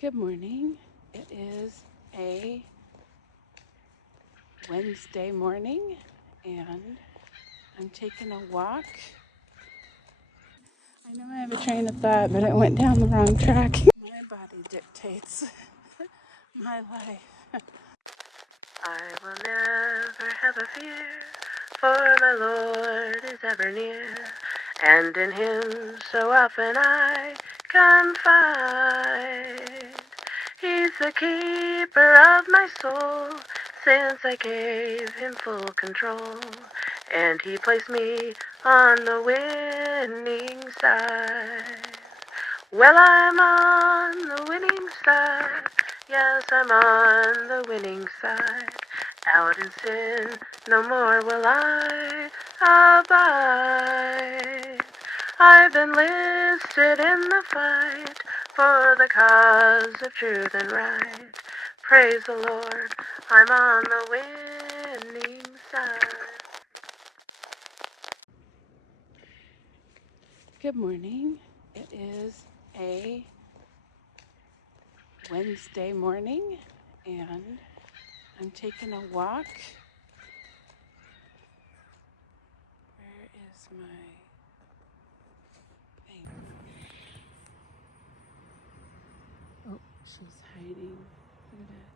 Good morning. It is a Wednesday morning and I'm taking a walk. I know I have a train of thought, but it went down the wrong track. My body dictates my life. I will never have a fear, for my Lord is ever near, and in Him so often I confide. He's the keeper of my soul, since I gave Him full control, and He placed me on the winning side. Well, I'm on the winning side. Yes, I'm on the winning side. Out in sin, no more will I abide. I've enlisted in the fight for the cause of truth and right. Praise the Lord, I'm on the winning side. Good morning. It is a Wednesday morning and I'm taking a walk. Where is my thing? Oh, she's hiding. Look at that.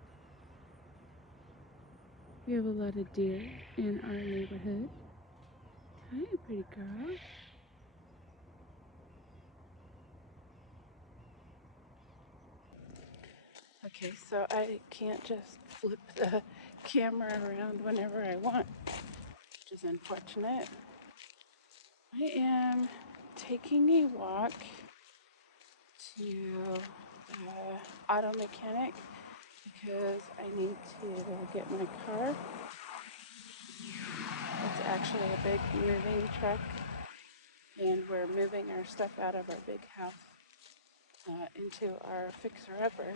We have a lot of deer in our neighborhood. Hi, pretty girl. Okay, so I can't just flip the camera around whenever I want, which is unfortunate. I am taking a walk to the auto mechanic because I need to get my car. It's actually a big moving truck, and we're moving our stuff out of our big house into our fixer-upper.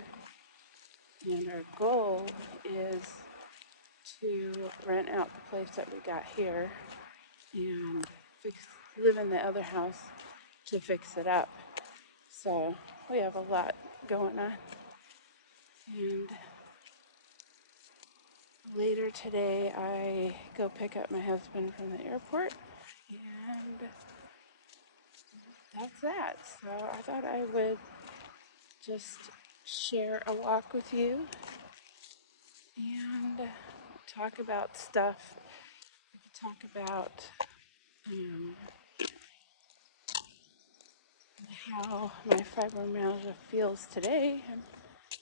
And our goal is to rent out the place that we got here and live in the other house to fix it up. So we have a lot going on. And later today, I go pick up my husband from the airport, and that's that. So I thought I would just share a walk with you and talk about stuff. We could talk about how my fibromyalgia feels today.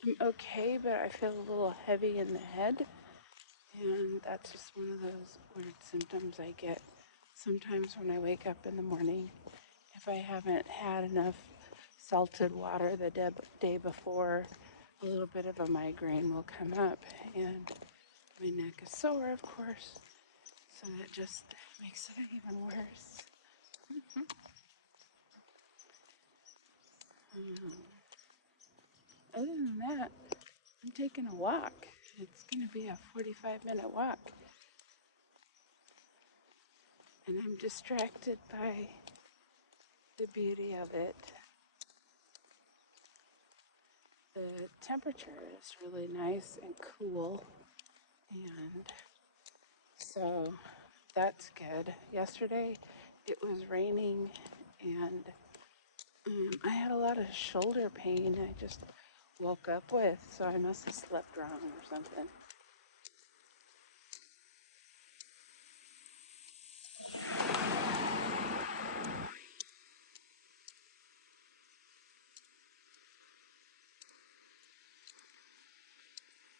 I'm okay, but I feel a little heavy in the head, and that's just one of those weird symptoms I get sometimes when I wake up in the morning. If I haven't had enough salted water the day before, a little bit of a migraine will come up, and my neck is sore, of course, so that just makes it even worse. Other than that, I'm taking a walk. It's going to be a 45-minute walk, and I'm distracted by the beauty of it. The temperature is really nice and cool, and so that's good. Yesterday it was raining, and I had a lot of shoulder pain I just woke up with, so I must have slept wrong or something.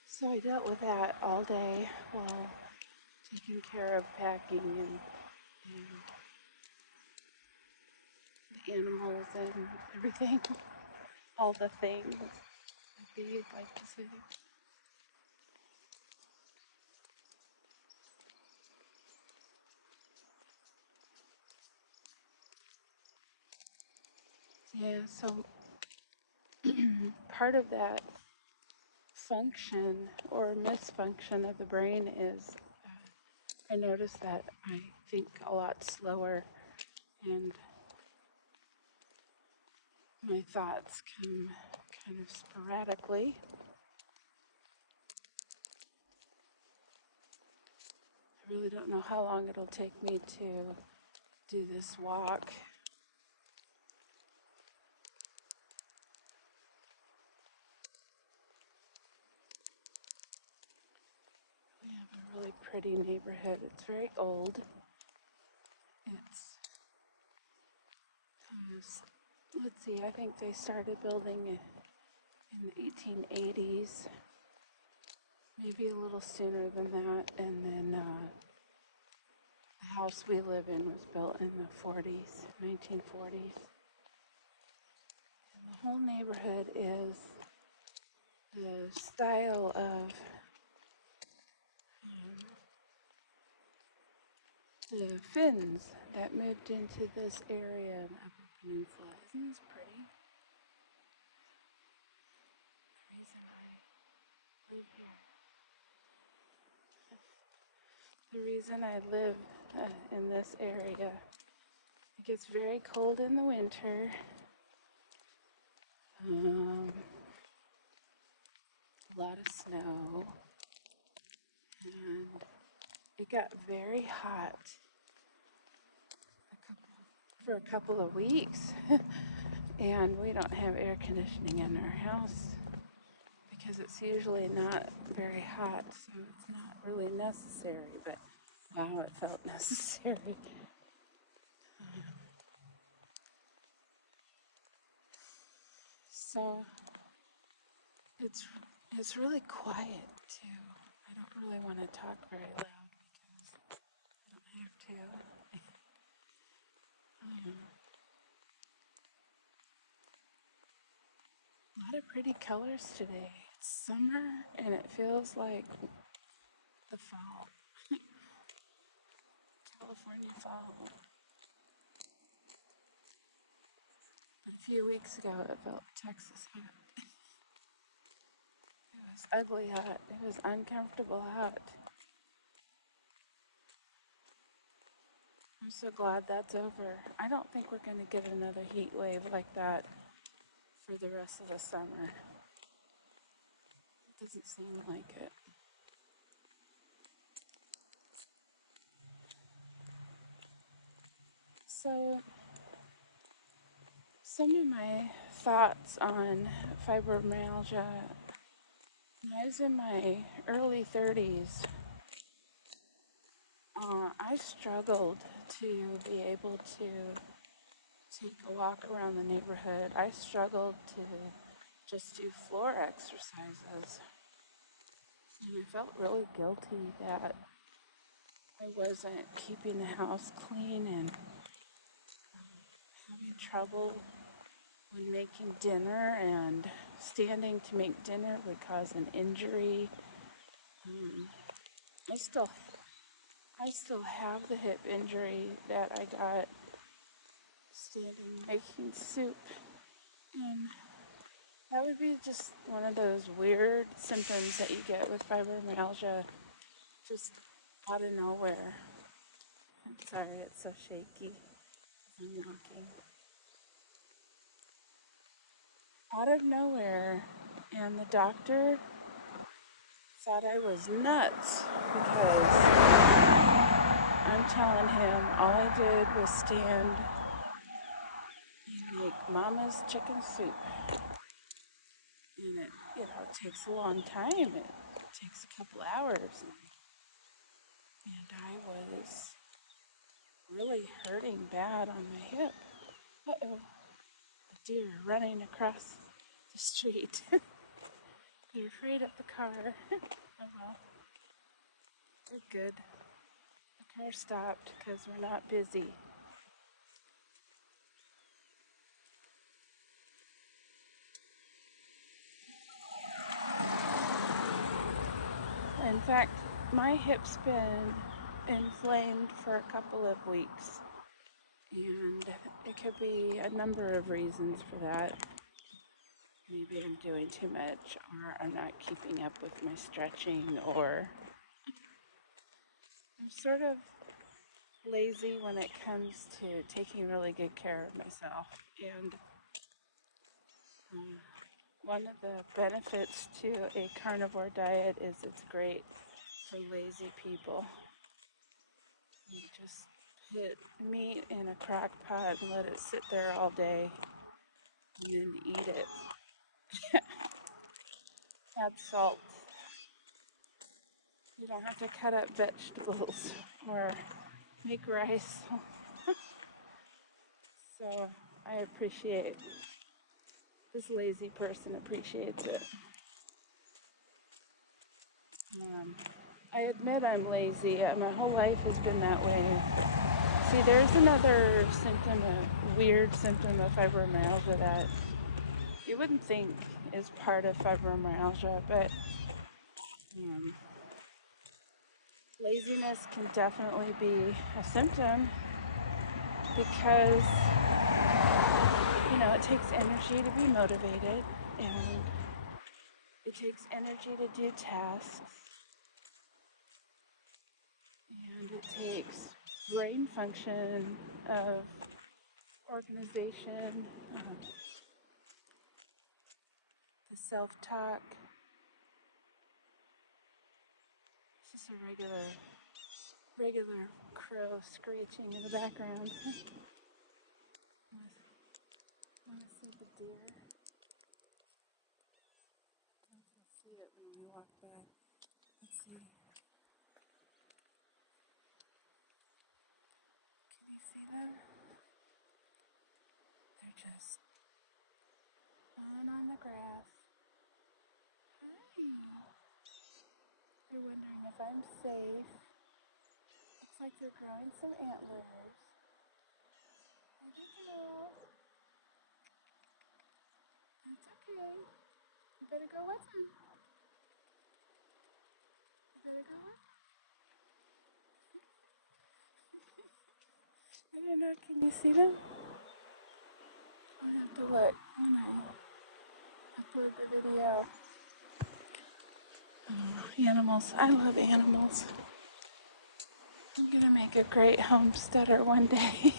So I dealt with that all day while taking care of packing and the animals and everything, all the things, like you'd like to say. Yeah, so part of that function or misfunction of the brain is I notice that I think a lot slower and my thoughts come kind of sporadically. I really don't know how long it'll take me to do this walk. We have a really pretty neighborhood. It's very old. It's, let's see, I think they started building it in the 1880s, maybe a little sooner than that, and then the house we live in was built in the 40s, 1940s. And the whole neighborhood is the style of the Finns that moved into this area in the Upper Peninsula. Isn't this pretty? The reason I live in this area, it gets very cold in the winter. A lot of snow, and it got very hot for a couple of weeks, and we don't have air conditioning in our house because it's usually not very hot, so it's not really necessary, but wow, it felt necessary. So it's really quiet too. I don't really want to talk very loud because I don't have to. A lot of pretty colors today. It's summer and it feels like the fall. California fall. But a few weeks ago it felt Texas hot. It was ugly hot. It was uncomfortable hot. I'm so glad that's over. I don't think we're going to get another heat wave like that for the rest of the summer. It doesn't seem like it. So, some of my thoughts on fibromyalgia. When I was in my early 30s, I struggled to be able to take a walk around the neighborhood. I struggled to just do floor exercises. And I felt really guilty that I wasn't keeping the house clean and having trouble when making dinner, and standing to make dinner would cause an injury. I still have the hip injury that I got standing making soup, and that would be just one of those weird symptoms that you get with fibromyalgia, just out of nowhere. I'm sorry, it's so shaky. I'm walking. Out of nowhere, and the doctor thought I was nuts because I'm telling him all I did was stand and make mama's chicken soup. And it takes a long time. It takes a couple hours. And I was really hurting bad on my hip. Uh-oh, a deer running across the street. They're afraid of the car. Oh well, we're good. The car stopped because we're not busy. In fact, my hip's been inflamed for a couple of weeks, and it could be a number of reasons for that. Maybe I'm doing too much, or I'm not keeping up with my stretching, or I'm sort of lazy when it comes to taking really good care of myself. And one of the benefits to a carnivore diet is it's great for lazy people. You just put meat in a crock pot and let it sit there all day and then eat it. Add salt. You don't have to cut up vegetables or make rice. So I appreciate, this lazy person appreciates it. I admit I'm lazy. My whole life has been that way. See, there's another symptom, a weird symptom of fibromyalgia that you wouldn't think is part of fibromyalgia, but laziness can definitely be a symptom because, it takes energy to be motivated and it takes energy to do tasks and it takes brain function of organization, the self-talk. It's just a regular crow screeching in the background. Want to see the deer? I can see it when we walk by. Let's see. Can you see them? They're just on the grass. Hi. They're wondering if I'm safe. Looks like they're growing some antlers. There they go. That's okay. You better go with them. You better go with them. I don't know. Can you see them? I'll have to look when I upload the video. Oh, animals. I love animals. I'm gonna make a great homesteader one day.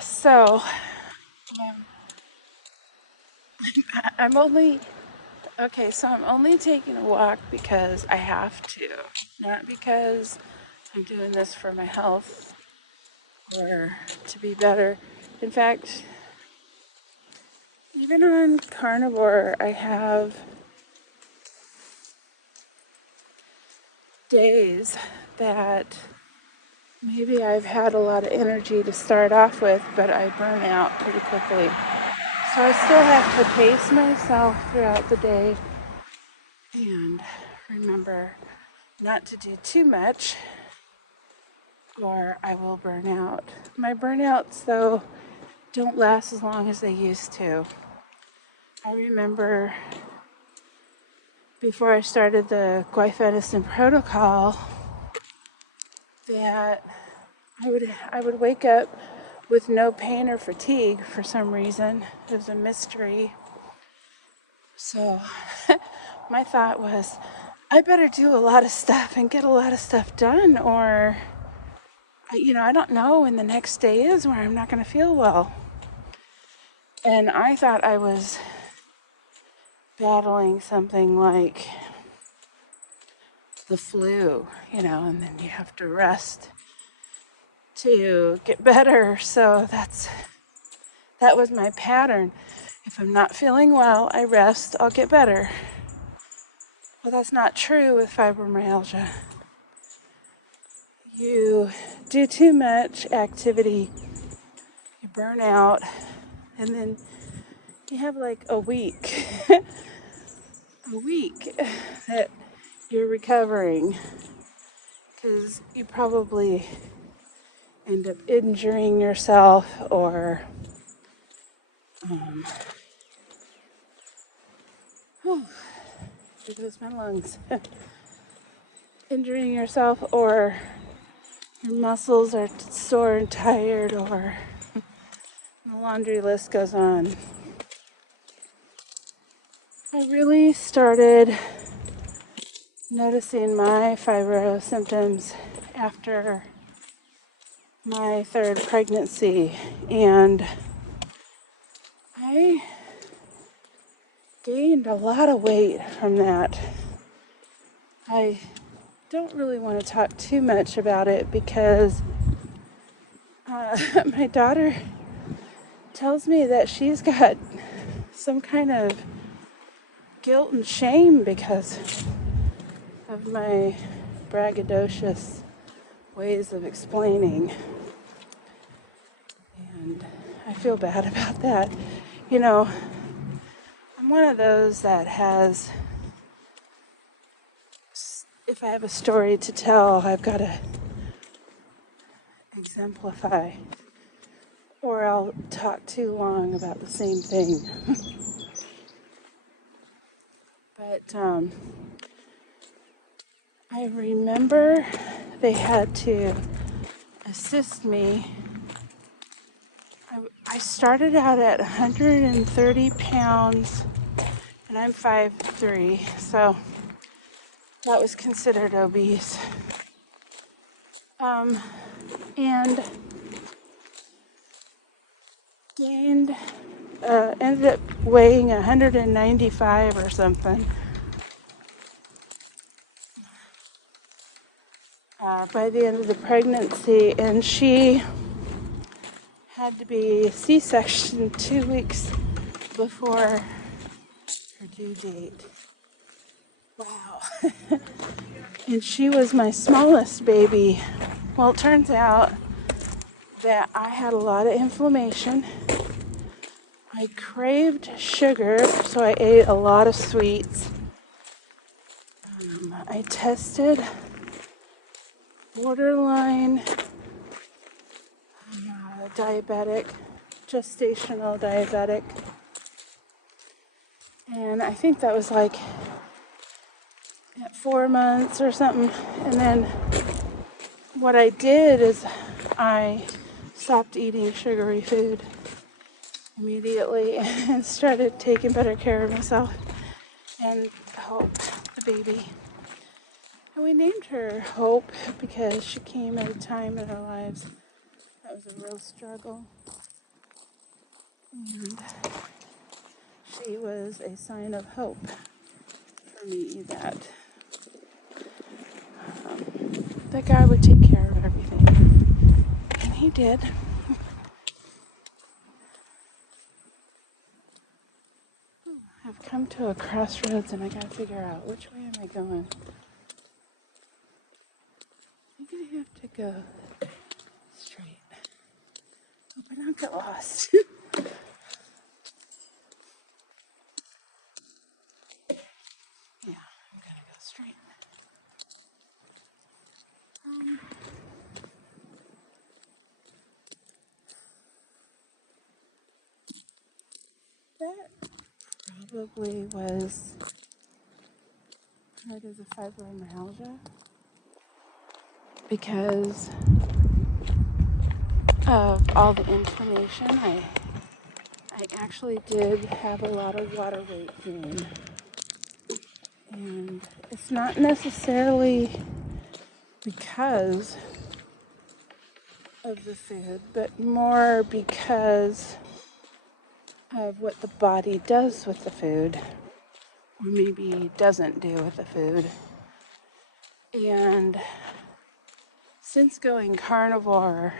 So, I'm only I'm only taking a walk because I have to, not because I'm doing this for my health or to be better. In fact, even on carnivore, I have days that maybe I've had a lot of energy to start off with, but I burn out pretty quickly. So I still have to pace myself throughout the day and remember not to do too much or I will burn out. My burnouts, though, don't last as long as they used to. I remember before I started the guaifenesin protocol that I would wake up with no pain or fatigue for some reason. It was a mystery. So my thought was, I better do a lot of stuff and get a lot of stuff done, or I don't know when the next day is where I'm not going to feel well. And I thought I was battling something like the flu, and then you have to rest to get better. So that was my pattern. If I'm not feeling well, I rest, I'll get better. Well, that's not true with fibromyalgia. You do too much activity, you burn out, and then you have like a week that you're recovering because you probably end up injuring yourself or there goes my lungs. Injuring yourself, or your muscles are sore and tired, or the laundry list goes on. I really started noticing my fibro symptoms after my third pregnancy, and I gained a lot of weight from that. I don't really want to talk too much about it because my daughter tells me that she's got some kind of guilt and shame because of my braggadocious ways of explaining. And I feel bad about that. You know, I'm one of those that has, if I have a story to tell, I've got to exemplify, or I'll talk too long about the same thing. But I remember they had to assist me. I started out at 130 pounds, and I'm 5'3", so that was considered obese. And gained, ended up weighing 195 or something. By the end of the pregnancy, and she had to be C-section 2 weeks before her due date. Wow. And she was my smallest baby. Well, it turns out that I had a lot of inflammation. I craved sugar, so I ate a lot of sweets. I tested borderline diabetic, gestational diabetic. And I think that was like at 4 months or something. And then what I did is I stopped eating sugary food immediately and started taking better care of myself and Hope, the baby. And we named her Hope because she came at a time in our lives that was a real struggle. And she was a sign of hope for me that God would take care of everything. And he did. I've come to a crossroads and I gotta figure out which way am I going. I think I have to go straight. Hope I don't get lost. Yeah, I'm gonna go straight. That probably was part of the fibromyalgia because of all the inflammation. I actually did have a lot of water weight gain. And it's not necessarily because of the food, but more because of what the body does with the food, or maybe doesn't do with the food. And since going carnivore,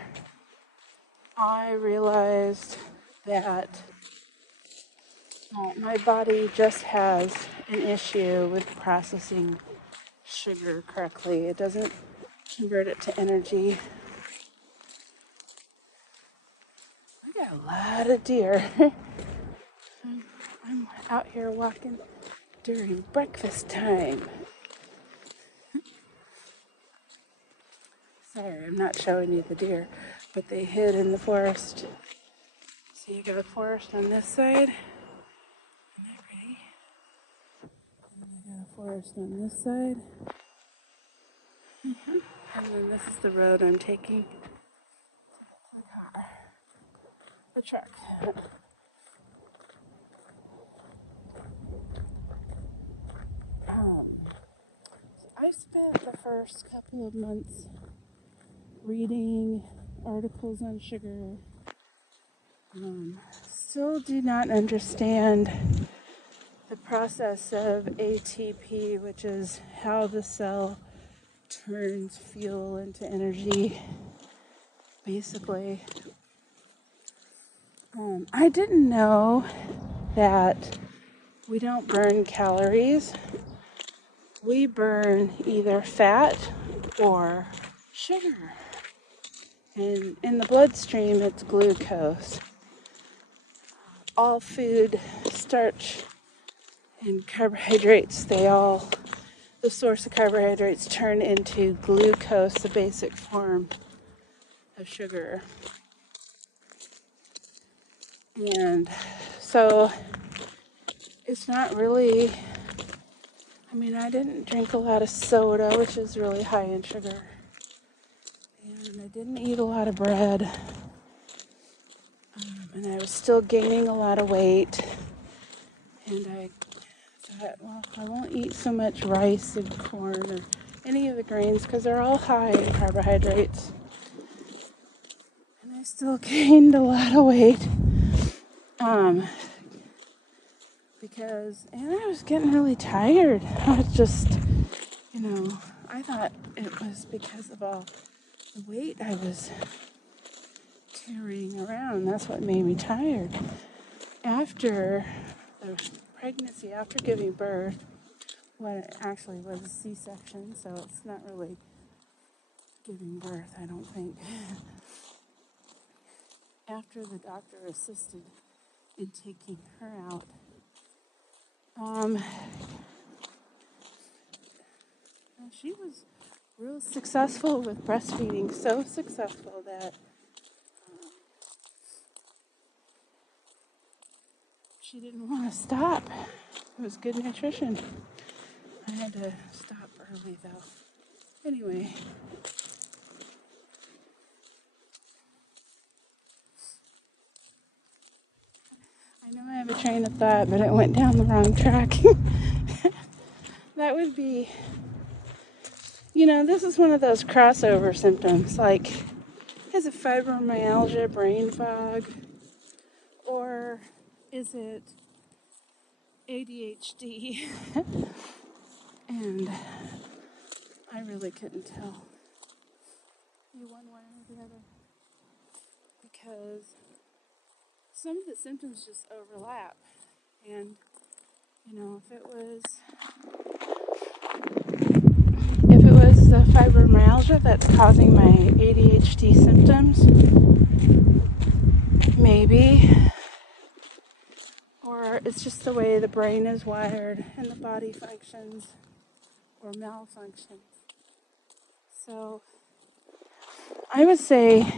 I realized that my body just has an issue with processing sugar correctly. It doesn't convert it to energy. I got a lot of deer. I'm out here walking during breakfast time. Sorry, I'm not showing you the deer, but they hid in the forest. So you got a forest on this side. Isn't that pretty? And I got a forest on this side. And then this is the road I'm taking to the car. The truck. I spent the first couple of months reading articles on sugar. Still do not understand the process of ATP, which is how the cell turns fuel into energy, basically. I didn't know that we don't burn calories. We burn either fat or sugar. And in the bloodstream, it's glucose. All food, starch, and carbohydrates, the source of carbohydrates turn into glucose, the basic form of sugar. And so it's not really, I didn't drink a lot of soda, which is really high in sugar. And I didn't eat a lot of bread. And I was still gaining a lot of weight. And I thought, well, I won't eat so much rice and corn or any of the grains because they're all high in carbohydrates. And I still gained a lot of weight. And I was getting really tired. I was just, I thought it was because of all the weight I was carrying around. That's what made me tired. After the pregnancy, after giving birth, what actually was a C-section, so it's not really giving birth, I don't think. After the doctor assisted in taking her out, she was real successful with breastfeeding, so successful that she didn't want to stop. It was good nutrition. I had to stop early though. Anyway. I know I have a train of thought, but it went down the wrong track. That would be, this is one of those crossover symptoms, like, is it fibromyalgia, brain fog, or is it ADHD? And I really couldn't tell you one way or the other, because some of the symptoms just overlap. And, if it was the fibromyalgia that's causing my ADHD symptoms, maybe. Or it's just the way the brain is wired and the body functions or malfunctions. So I would say,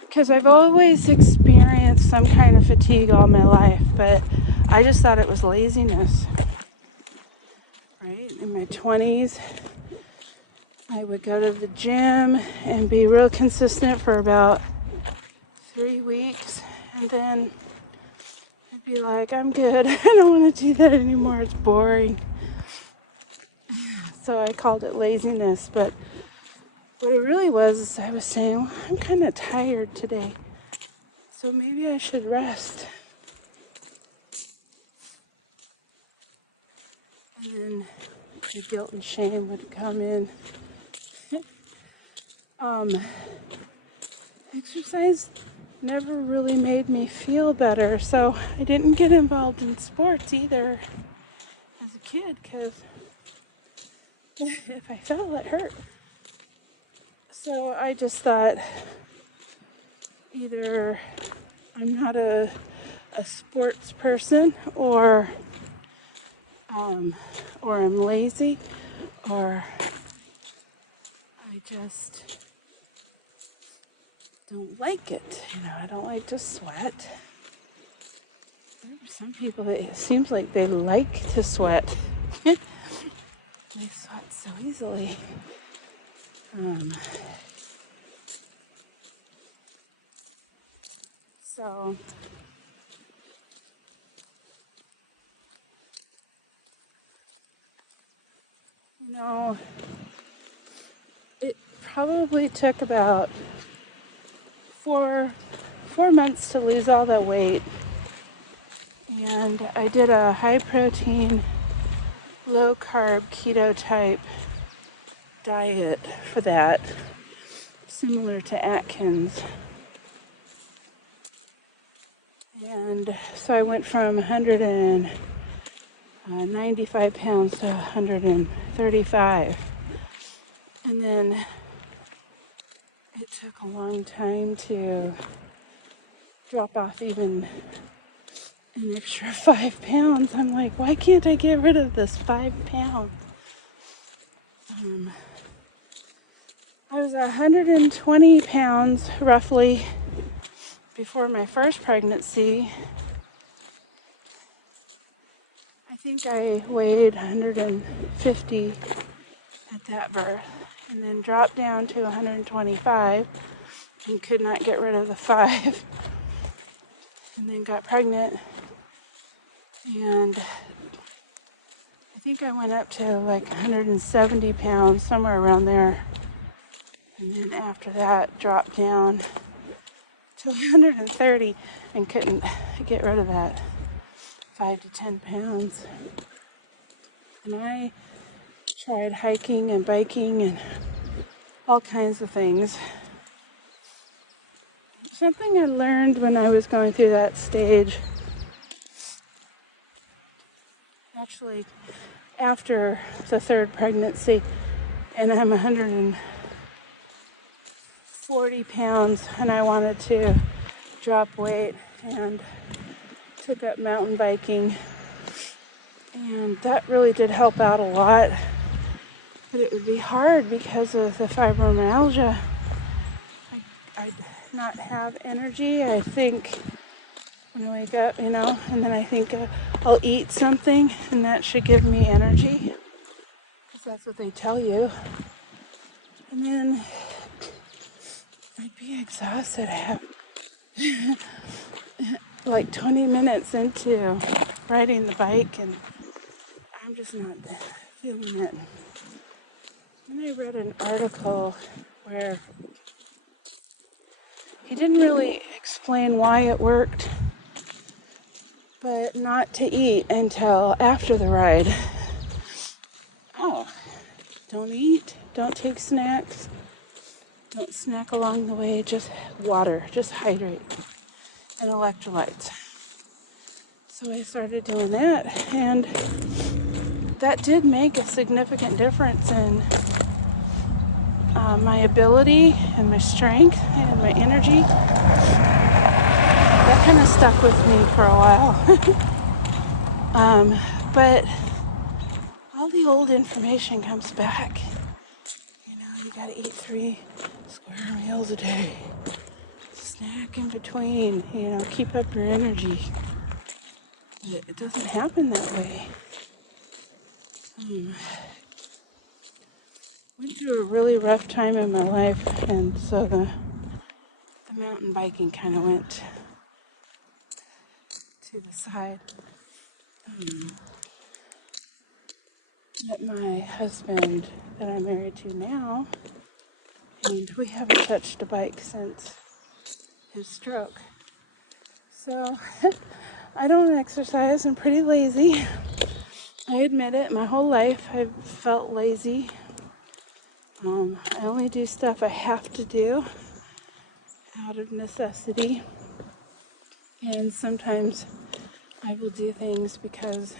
because I've always experienced some kind of fatigue all my life, but I just thought it was laziness. Right? In my 20s, I would go to the gym and be real consistent for about 3 weeks, and then I'd be like, I'm good. I don't want to do that anymore. It's boring. So I called it laziness, but what it really was is I was saying, well, I'm kind of tired today, so maybe I should rest. And then the guilt and shame would come in. Exercise never really made me feel better, so I didn't get involved in sports either as a kid, because if I fell, it hurt. So I just thought, either I'm not a sports person, or I'm lazy, or I just don't like it. I don't like to sweat. There are some people that it seems like they like to sweat. They sweat so easily. So it probably took about four months to lose all that weight. And I did a high protein, low carb, keto type diet for that, similar to Atkins. And so I went from 195 pounds to 135. And then it took a long time to drop off even an extra 5 pounds. I'm like, why can't I get rid of this 5 pounds? I was 120 pounds roughly before my first pregnancy. I think I weighed 150 at that birth, and then dropped down to 125 and could not get rid of the 5, and then got pregnant, and I think I went up to like 170 pounds, somewhere around there, and then after that dropped down to 130 and couldn't get rid of that 5 to 10 pounds. And I tried hiking and biking and all kinds of things. Something I learned when I was going through that stage, actually after the third pregnancy, and I'm 140 pounds, and I wanted to drop weight and took up mountain biking, and that really did help out a lot. But it would be hard because of the fibromyalgia. I'd not have energy. I think when I wake up, and then I think I'll eat something and that should give me energy, because that's what they tell you. And then I'd be exhausted. I have like 20 minutes into riding the bike and I'm just not feeling it. And I read an article where he didn't really explain why it worked, but not to eat until after the ride. Oh, don't eat, don't take snacks, don't snack along the way, just water, just hydrate, and electrolytes. So I started doing that, and that did make a significant difference in my ability and my strength and my energy. That kind of stuck with me for a while. But all the old information comes back. You gotta eat 3 square meals a day. Snack in between, keep up your energy. It doesn't happen that way. Went through a really rough time in my life, and so the mountain biking kind of went to the side. Met my husband that I'm married to now, and we haven't touched a bike since his stroke. So I don't exercise. I'm pretty lazy. I admit it. My whole life I've felt lazy. I only do stuff I have to do out of necessity, and sometimes I will do things because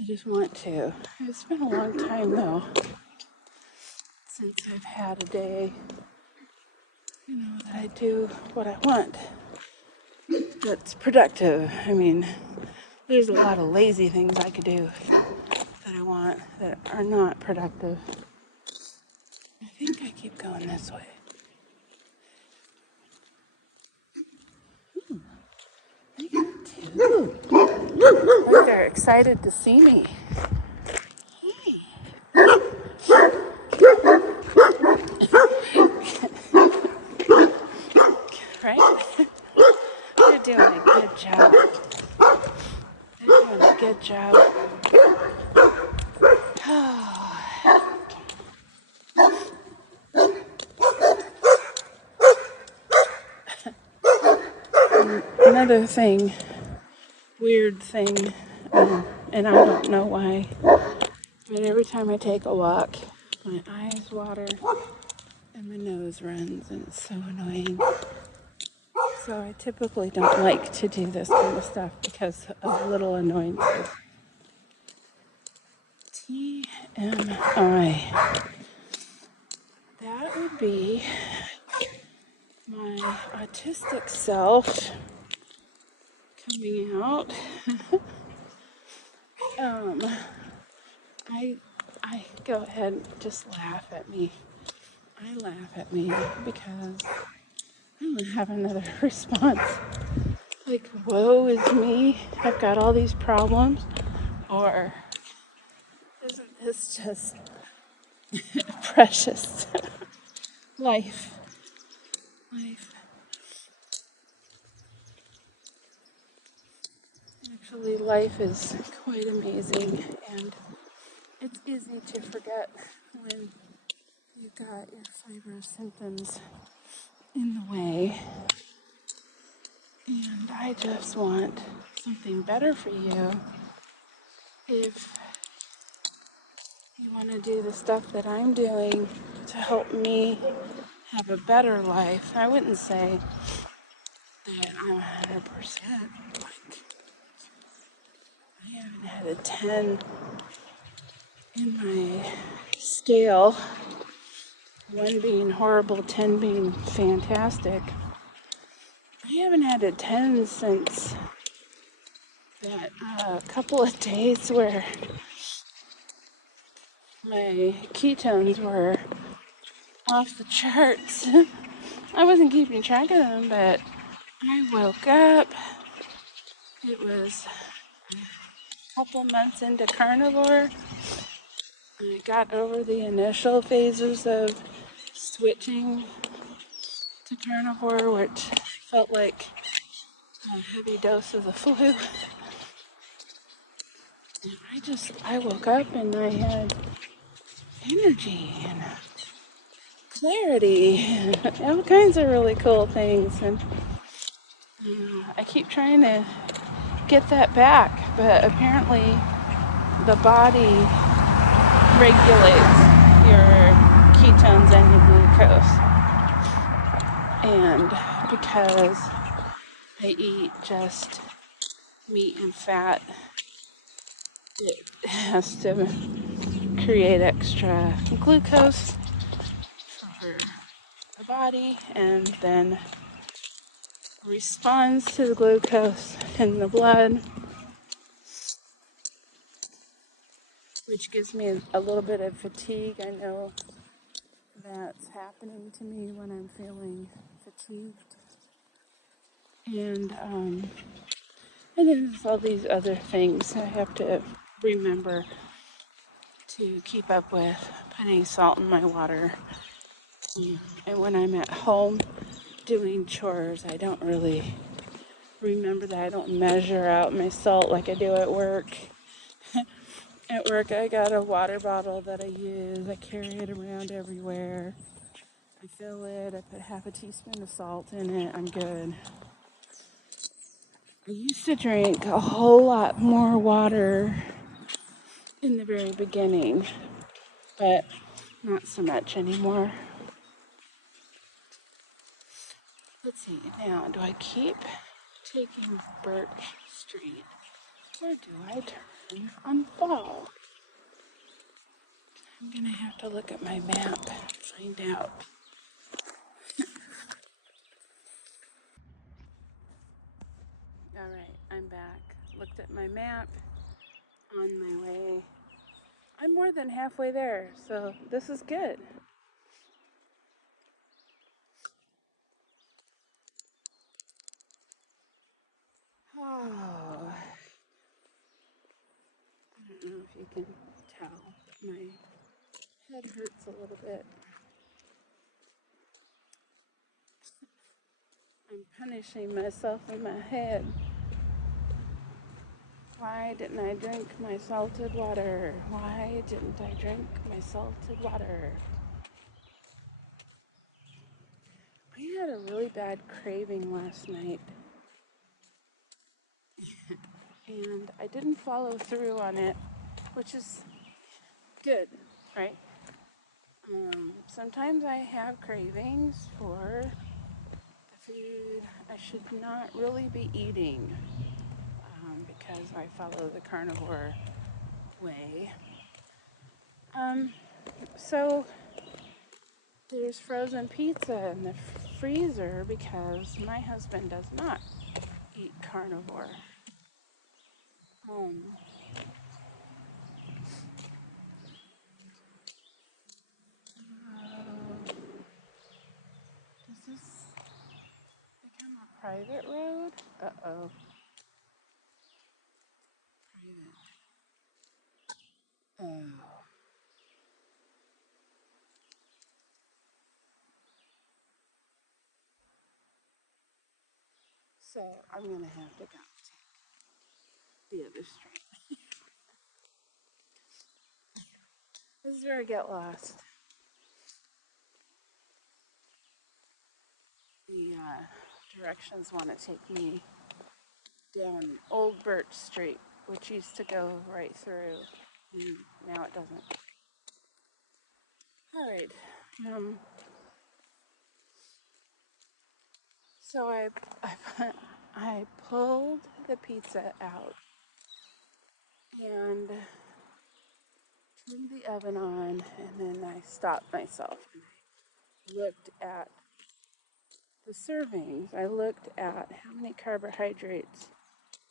I just want to. It's been a long time though since I've had a day, that I do what I want that's productive. I mean, there's a lot of lazy things I could do that I want that are not productive. I think I keep going this way. I got 2. Look, they're excited to see me. Hey. Right? They're doing a good job. They're doing a good job. Another thing, weird thing, and I don't know why, but every time I take a walk, my eyes water and my nose runs, and it's so annoying. So I typically don't like to do this kind of stuff because of little annoyances. TMI. That would be my autistic self coming out. I go ahead and just laugh at me. I laugh at me because I don't have another response. Like, woe is me. I've got all these problems. Or isn't this just precious? Life. Actually, life is quite amazing, and it's easy to forget when you've got your fibro symptoms in the way. And I just want something better for you. If you want to do the stuff that I'm doing to help me have a better life, I wouldn't say that I'm 100%. Like, I haven't had a 10 in my scale, 1 being horrible, 10 being fantastic. I haven't had a 10 since that couple of days where my ketones were off the charts. I wasn't keeping track of them, but I woke up. It was a couple months into carnivore. I got over the initial phases of switching to carnivore, which felt like a heavy dose of the flu. And I woke up and I had energy and clarity and all kinds of really cool things. And I keep trying to get that back, but apparently the body regulates your ketones and your glucose. And because I eat just meat and fat, it has to create extra glucose for the body, and then responds to the glucose in the blood, which gives me a little bit of fatigue. I know that's happening to me when I'm feeling fatigued. And then there's all these other things I have to remember to keep up with, putting salt in my water. And when I'm at home doing chores, I don't really remember that. I don't measure out my salt like I do at work. At work, I got a water bottle that I use. I carry it around everywhere. I fill it. I put half a teaspoon of salt in it. I'm good. I used to drink a whole lot more water in the very beginning, but not so much anymore. Let's see, now, do I keep taking Birch Street, or do I turn on Fall? I'm gonna have to look at my map and find out. All right, I'm back. Looked at my map, on my way. I'm more than halfway there, so this is good. Oh, I don't know if you can tell. My head hurts a little bit. I'm punishing myself in my head. Why didn't I drink my salted water? Why didn't I drink my salted water? I had a really bad craving last night. and I didn't follow through on it, which is good, right? Sometimes I have cravings for the food I should not really be eating because I follow the carnivore way. So there's frozen pizza in the freezer because my husband does not eat carnivore. Does this become a private road? Uh-oh. Private. Oh. So I'm going to have to go take the other street. This is where I get lost. The directions want to take me down Old Birch Street, which used to go right through, and now it doesn't. All right. So I pulled the pizza out and turned the oven on, and then I stopped myself and I looked at the servings. I looked at how many carbohydrates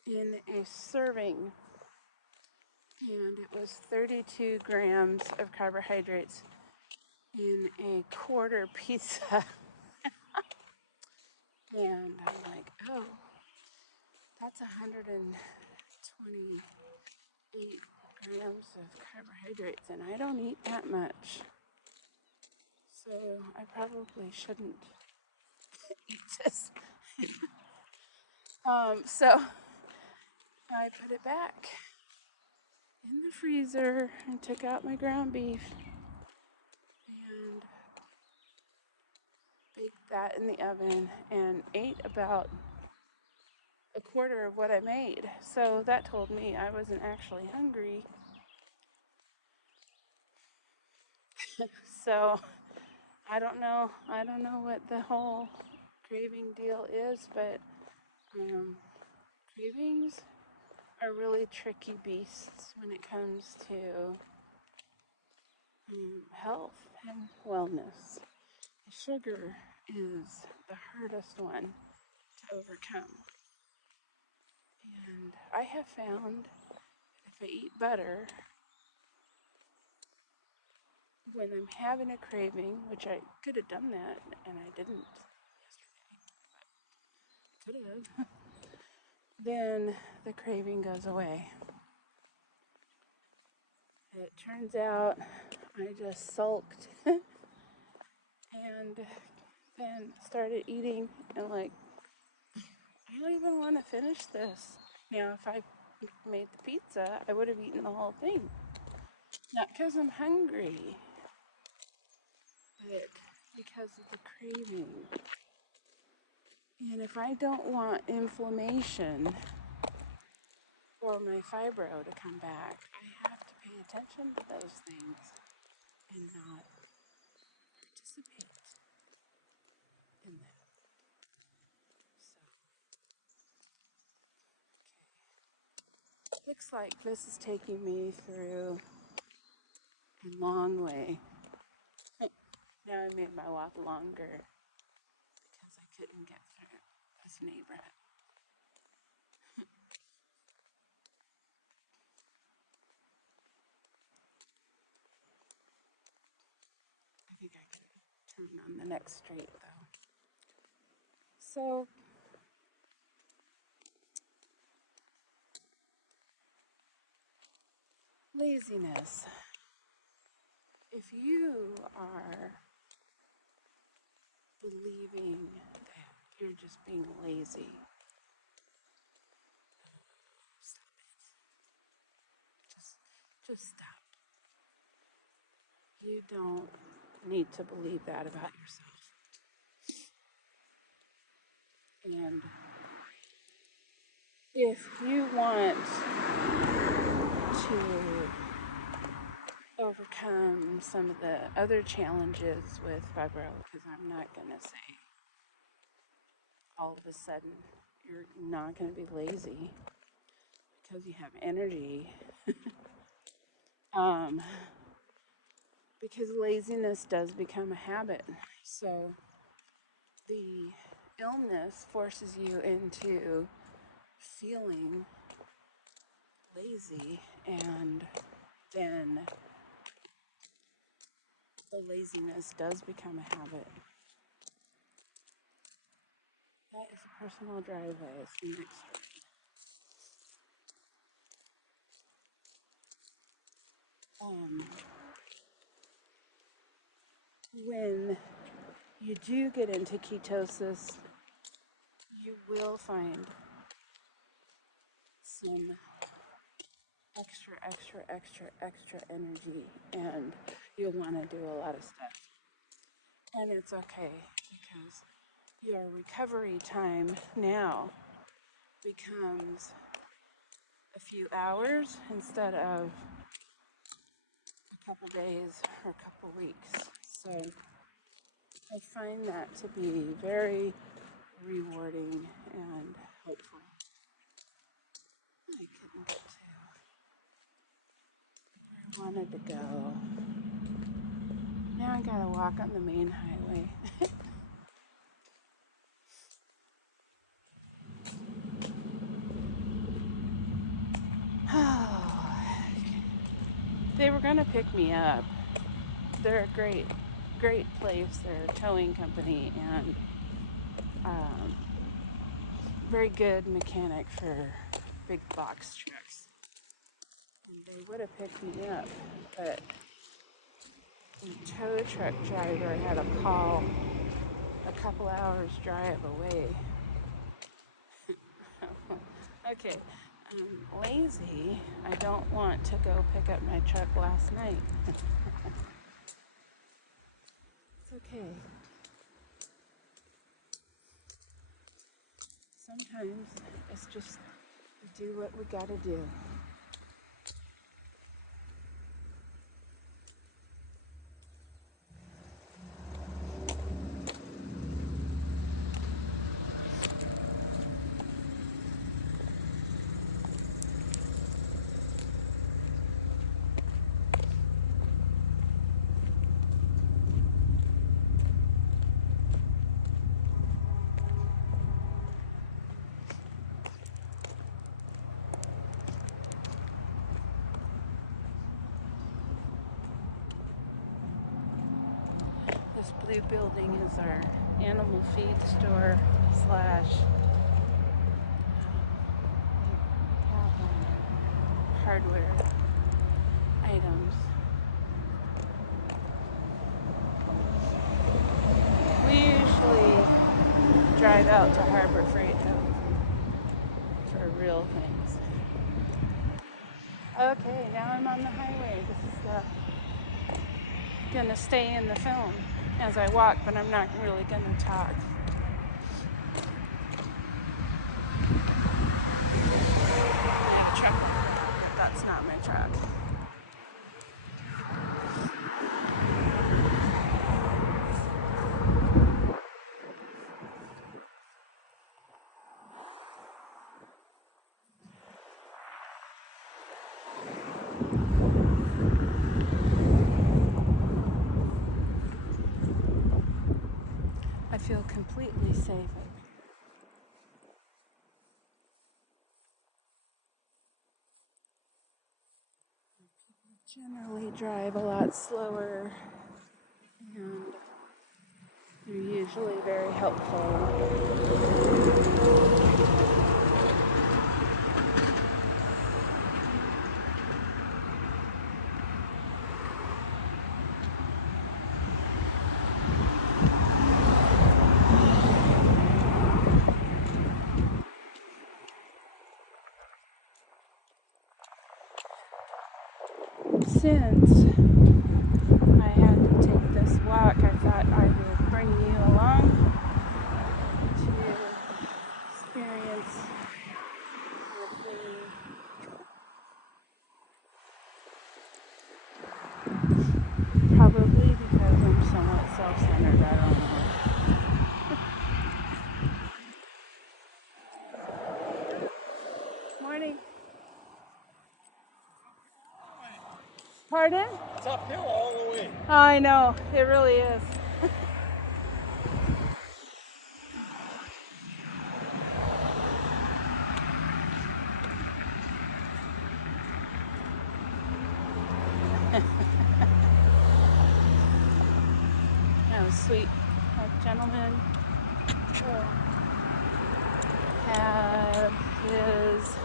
in a serving, and it was 32 grams of carbohydrates in a quarter pizza. And I'm like, oh, that's 128 grams of carbohydrates, and I don't eat that much. So I probably shouldn't eat this. So I put it back in the freezer and took out my ground beef and baked that in the oven and ate about a quarter of what I made. So that told me I wasn't actually hungry. So I don't know what the whole craving deal is, but cravings are really tricky beasts when it comes to health and wellness. Sugar is the hardest one to overcome. And I have found if I eat butter, when I'm having a craving, which I could have done that and I didn't yesterday, but could have, then the craving goes away. It turns out I just sulked and then started eating and like, I don't even want to finish this. Now, if I made the pizza, I would have eaten the whole thing. Not because I'm hungry, but because of the craving. And if I don't want inflammation for my fibro to come back, I have to pay attention to those things and not participate in that. So, okay. Looks like this is taking me through a long way. Now I made my walk longer because I couldn't get through this neighborhood. I think I can turn on the next street though. So laziness. If you are believing that you're just being lazy, stop it. Just stop. You don't need to believe that about yourself. And if you want to overcome some of the other challenges with fibro, because I'm not going to say all of a sudden you're not going to be lazy because you have energy. um, because laziness does become a habit. So the illness forces you into feeling lazy, and then the laziness does become a habit. That is a personal driveway. It's the next one. When you do get into ketosis, you will find some extra energy, and you'll want to do a lot of stuff. And it's okay, because your recovery time now becomes a few hours instead of a couple days or a couple weeks. So I find that to be very rewarding and helpful. I couldn't get to where I wanted to go. Now I gotta walk on the main highway. They were gonna pick me up. They're a great place. They're a towing company, and very good mechanic for big box trucks. And they would have picked me up, but the tow truck driver had a call a couple hours drive away. Okay, I'm lazy. I don't want to go pick up my truck last night. It's okay. Sometimes it's just do what we gotta do. This blue building is our animal feed store slash hardware items. We usually drive out to Harbor Freight House for real things. Okay, now I'm on the highway. This is gonna stay in the film as I walk, but I'm not really gonna talk. I have a truck, but that's not my truck. I feel completely safe over here. People generally drive a lot slower, and they're usually very helpful. Since I had to take this walk, I thought I would bring you along to experience Pardon? It's uphill all the way. Oh, I know. It really is. That was sweet. A gentleman had his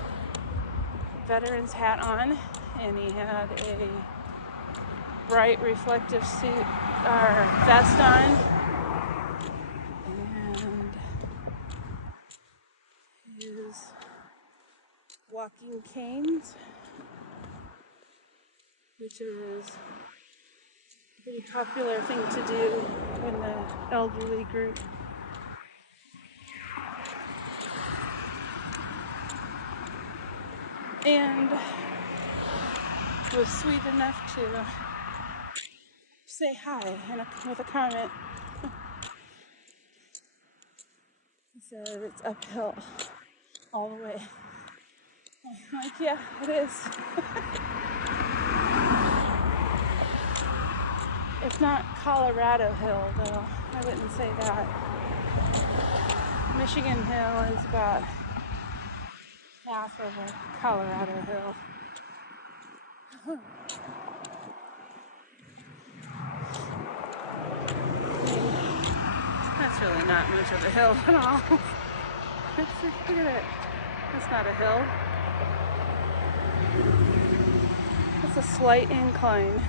veteran's hat on, and he had a bright reflective suit or vest on, and his walking canes, which is a pretty popular thing to do in the elderly group. And was sweet enough to say hi with a comment. He said it's uphill all the way. I'm like, yeah, it is. It's not Colorado Hill, though. I wouldn't say that. Michigan Hill is about half of a Colorado Hill. That's really not much of a hill at all. Look at it. That's not a hill. It's a slight incline.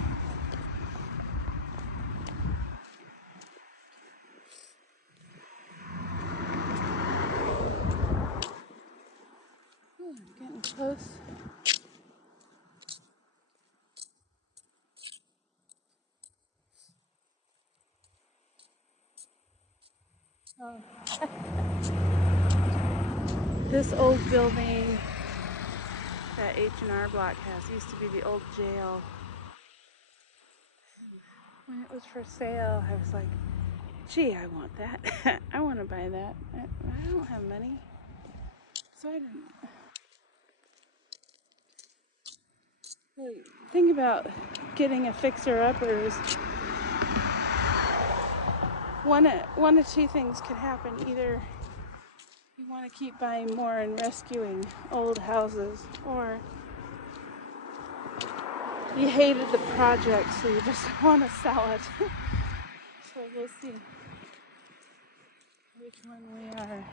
Ooh, I'm getting close. Oh. This old building that H&R Block has used to be the old jail. When it was for sale, I was like, gee, I want that. I want to buy that. I don't have money. So I didn't. Really think about getting a fixer-uppers. One of two things could happen. Either you want to keep buying more and rescuing old houses, or you hated the project, so you just want to sell it. So we'll see which one we are.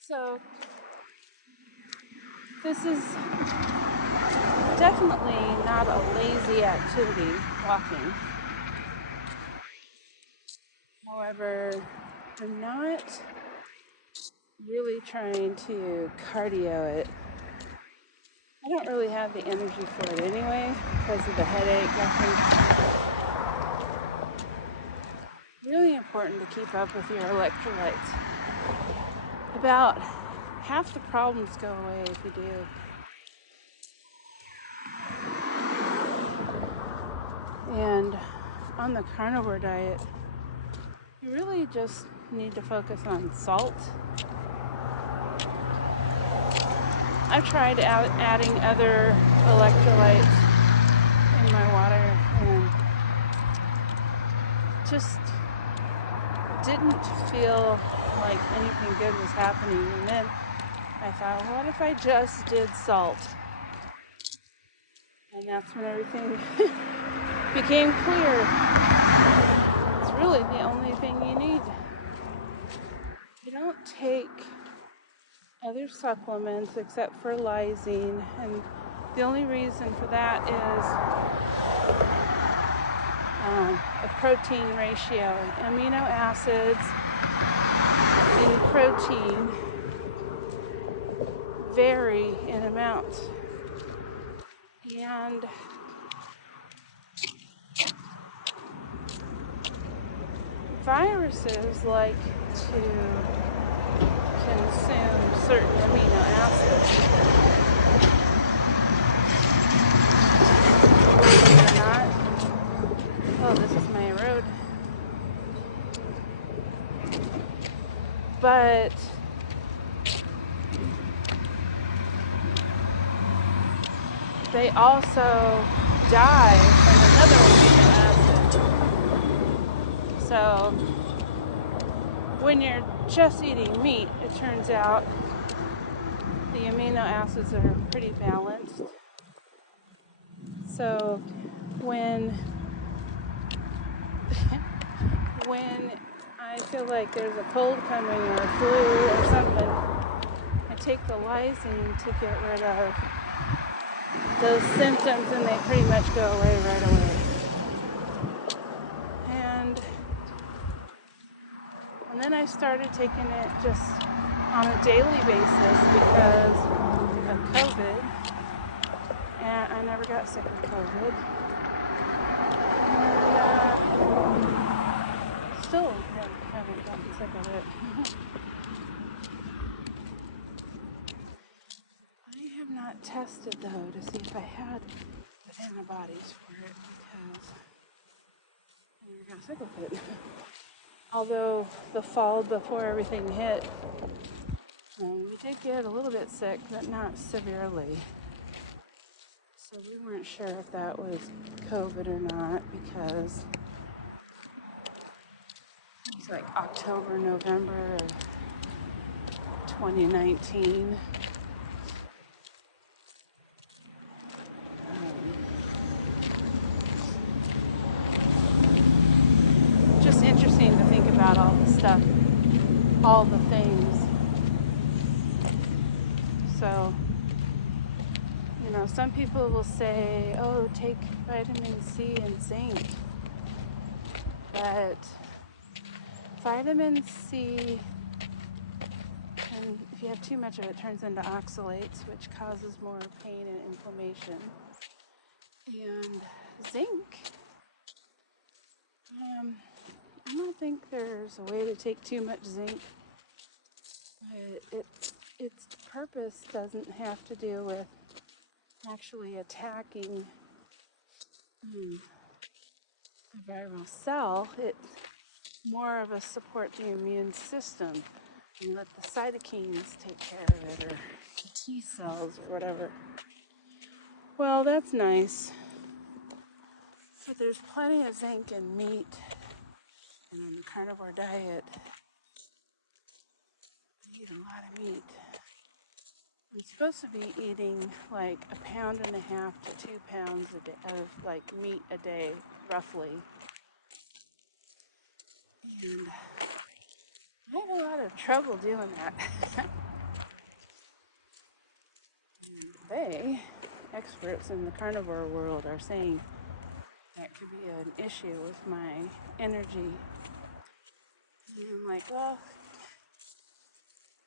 So this is definitely not a lazy activity, walking. However, I'm not really trying to cardio it. I don't really have the energy for it anyway because of the headache, I think. Really important to keep up with your electrolytes. About half the problems go away if you do. And on the carnivore diet, you really just need to focus on salt. I've tried adding other electrolytes in my water and just didn't feel like anything good was happening. And then I thought, what if I just did salt? And that's when everything became clear. It's really the only thing you need. You don't take other supplements except for lysine, and the only reason for that is a protein ratio. Amino acids in protein vary in amounts, and viruses like to consume certain amino acids. Believe it or not. Oh, this is my road. But they also die from another amino acid. So when you're just eating meat, it turns out the amino acids are pretty balanced. So when I feel like there's a cold coming or a flu or something, I take the lysine to get rid of those symptoms, and they pretty much go away right away. And then I started taking it just on a daily basis because of COVID, and I never got sick with COVID. And still haven't gotten sick of it. I have not tested though to see if I had the antibodies for it because I never got sick with it. Although the fall before everything hit, we did get a little bit sick, but not severely. So we weren't sure if that was COVID or not because it was like October, November of 2019. Just interesting to think about all the stuff, all the things. So, some people will say, oh, take vitamin C and zinc. But vitamin C, and if you have too much of it, turns into oxalates, which causes more pain and inflammation. And zinc, I don't think there's a way to take too much zinc, but its purpose doesn't have to do with actually attacking the viral cell. It's more of a support the immune system and let the cytokines take care of it, or the T cells or whatever. Well, that's nice. But there's plenty of zinc in meat and on the carnivore diet. I eat a lot of meat. I'm supposed to be eating like 1.5 pounds to 2 pounds a day of like meat a day, roughly. And I have a lot of trouble doing that. They, experts in the carnivore world, are saying that could be an issue with my energy. And I'm like, well,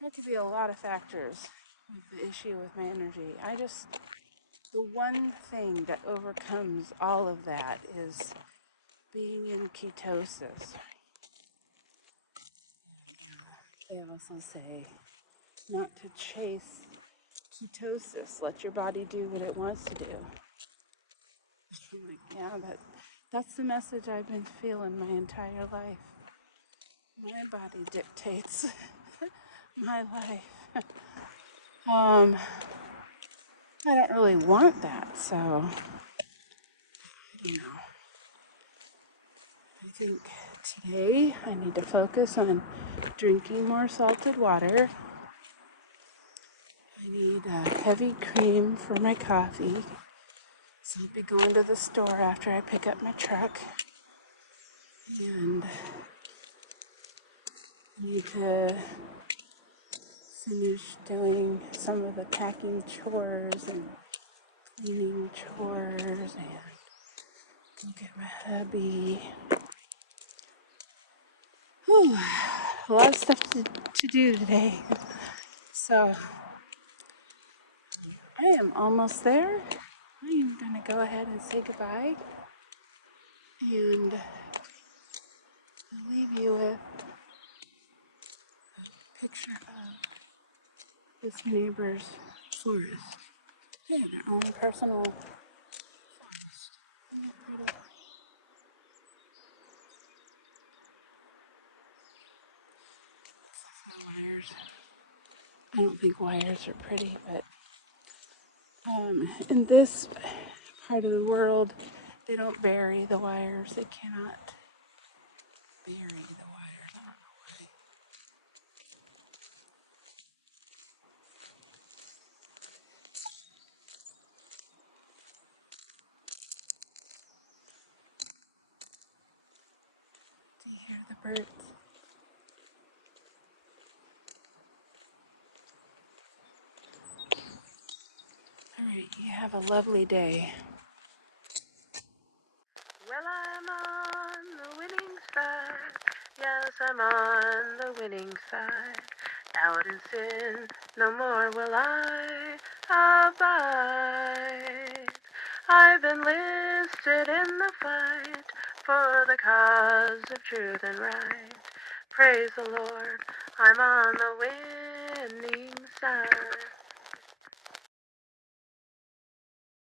that could be a lot of factors with the issue with my energy. The one thing that overcomes all of that is being in ketosis. They also say not to chase ketosis. Let your body do what it wants to do. I'm like, yeah, that's the message I've been feeling my entire life. My body dictates my life. I don't really want that, so I think today I need to focus on drinking more salted water. I need heavy cream for my coffee. So I'll be going to the store after I pick up my truck. And I need to finish doing some of the packing chores and cleaning chores and go get my hubby. Whew, a lot of stuff to do today. So I am almost there. I am going to go ahead and say goodbye. And I'll leave you with a picture of this neighbor's forest. They have their own personal forest. Isn't that pretty? No wires. I don't think wires are pretty, but in this part of the world, they don't bury the wires. They cannot bury the wires. I don't know why. Do you hear the birds? All right, you have a lovely day. Well, I'm on the winning side. Yes, I'm on the winning side. Out in sin, no more will I abide. I've enlisted in the fight for the cause of truth and right. Praise the Lord, I'm on the winning side.